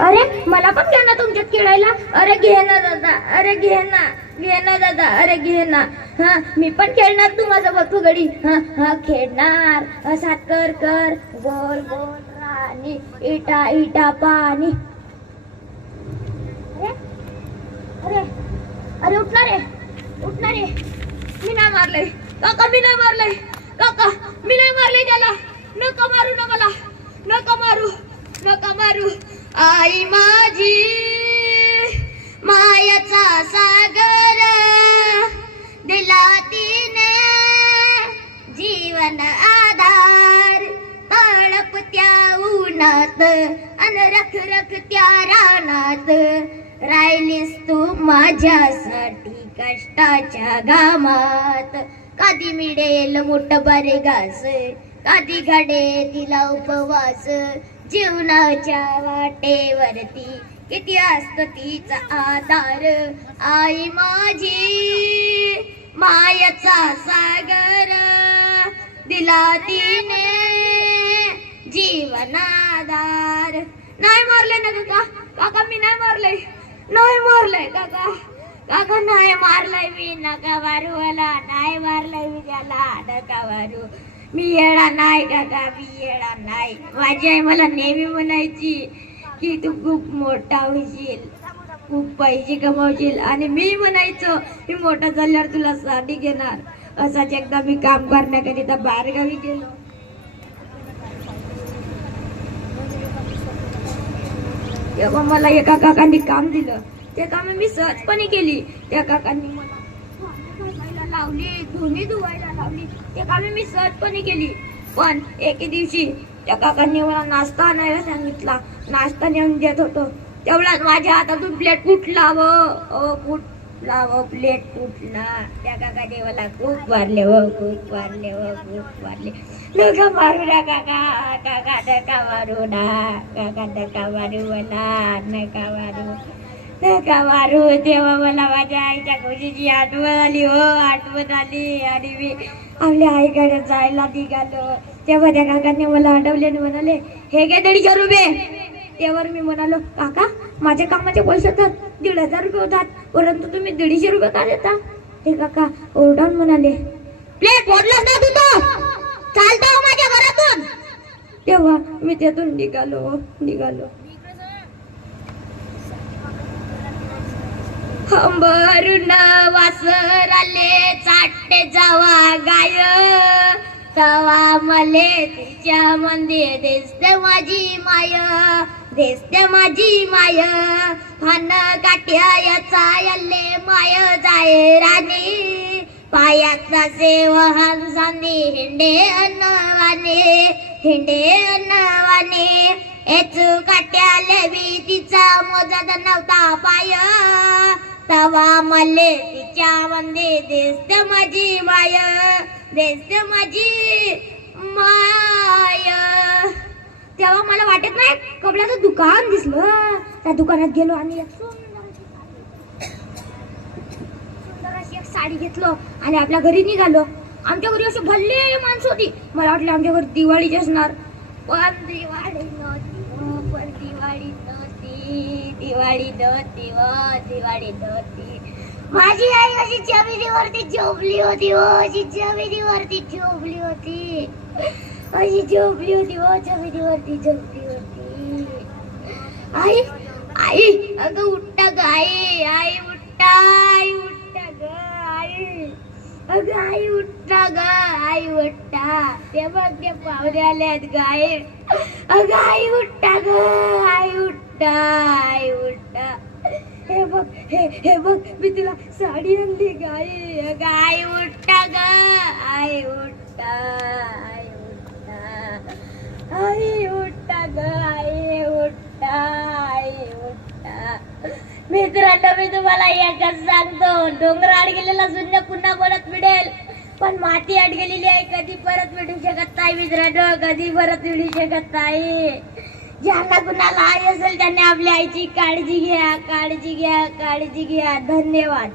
अरे मला पण घे ना तुमच्यात खेळायला. अरे घे ना दादा. अरे घे ना. घे ना दादा. अरे घे ना. हा मी पण खेळणार तू माझा बघू गडी हा हा खेळणार. असात कर कर. गोल गोल राणी. इटा इटा पाणी. अरे अरे अरे उठणार रे. उठणार रे. मी नाही मारलंय. काका मी नाही मारलंय. काका मी नाही मारले त्याला. नका मारू ना मला. नका मारू. नका मारू आई माझी मायाचा सागर दिला तिने जीवन आधार. तळप त्या उन्हात अन रख रख त्या रानात. राहिलीस तू माझ्यासाठी कष्टाच्या घामात. कधी मिळेल मोठ बरे घास कधी घडे तिला उपवास. जीवनाच्या वाटेवरती किती असत तिचा आधार? आई माझी मायाचा सागर दिला तिने जीवनाधार. नाही मारले ना काका? काका मी नाही मारले नाही मारले काका. काका नाही मारलंय मी. नका मारू मला नाही मारलंय मी. त्याला नका मारू. मी येणार नाही काका मी येणार नाही. माझी आई मला नेहमी म्हणायची की तू खूप मोठा होशील खूप पैसे कमावशील. आणि मी म्हणायचो मी मोठा झाल्यावर तुला साडी घेणार. असाच एकदा मी काम करण्याकरिता बाहेरगावी गेलो. तेव्हा मला एका काकांनी काम दिलं. ते काम मी सहजपणे केली. त्या काकांनी मला लावली धुणी धुवायला लावली. ते कामे मी सहजपणे केली. पण एके दिवशी त्या काकांनी मला नाश्ता आणायला सांगितला. नाश्ता नेऊन देत होतो. तेवढ्यात माझ्या हातातून प्लेट फुटला व अ, फुटला व प्लेट फुटला. त्या काकाने मला खूप मारले व खूप मारले व खूप मारले. नका मारू ना काका. काका नका मारू ना. काका नका मारू मला. नका मारू. नका मारू तेव्हा मला माझ्या आईच्या खुशीची आठवण आली हो आठवण आली. आणि मी आपल्या आईकडे जायला निघालो. तेव्हा त्या काकांनी मला अडवले आणि म्हणाले हे घे दीडशे रुपये. तेव्हा मी म्हणालो काका माझ्या कामाचे पैसे तर दीड हजार रुपये होतात परंतु तुम्ही दीडशे रुपये का देता? ते काका ओरडून म्हणाले प्लेट फोडलास ना तू तो. चालता हो माझ्या घरातून. तेव्हा मी त्यातून निघालो निघालो. अंबरून वासर आले चाटते जावा गाय. तवा मले तिच्या मंदिर दिसते माझी माय दिसते माझी माय. भान काट्या याचा यल्ले माय जाय राणी. पायाचा सेव हंसानी हिंडे अन्नवाने हिंडे अन्नवाने एच काट्या लेवी तिचा मोजत नव्हता पाय. तवा मले तिच्या वंदे देस्त माझी माय देस्त माझी माय. तेव्हा मला वाटत नाही कपड्याचं दुकान दिसलं. त्या दुकानात गेलो आणि एक सुंदर अशी साडी- एक साडी घेतलो आणि आपल्या घरी निघालो. आमच्या घरी अशी भल्ली माणसं होती. मला वाटलं आमच्या घरी दिवाळीची असणार. पण दिवाळी नव्हती दिवाळी नव्हती व दिवाळी नव्हती हो, माझी आई अशी जमिनीवरती झोपली होती हो अशी जमिनीवरती झोपली होती. अशी झोपली होती हो जमिनीवरती झोपली होती. आई आई अगं उठ्ठा ग आई आई उठ्ठा आई उठता ग आई. अगं आई उठता ग आई उठ्ठा ते बघ ते पाहुणे आले ग आई. अगं आई उठ्ठा ग. आई उठ्ठा आई हे बघ हे हे बघ मी तुला साडी आणली गाई गाय उठा आई उठ्ठा ग आई उठ्ठा आई उठा आई उठा ग आई उठा आई उठा मित्रांनो मी तुम्हाला एकच सांगतो डोंगर आड गेलेला शून्य पुन्हा परत मिळेल. पण माती आड गेलेली आहे कधी परत मिळू शकत नाही मित्रांनो कधी परत मिळू शकत नाही. ज्यांना कुणाला आई असेल त्यांनी आपल्या आईची काळजी घ्या काळजी घ्या काळजी घ्या. धन्यवाद.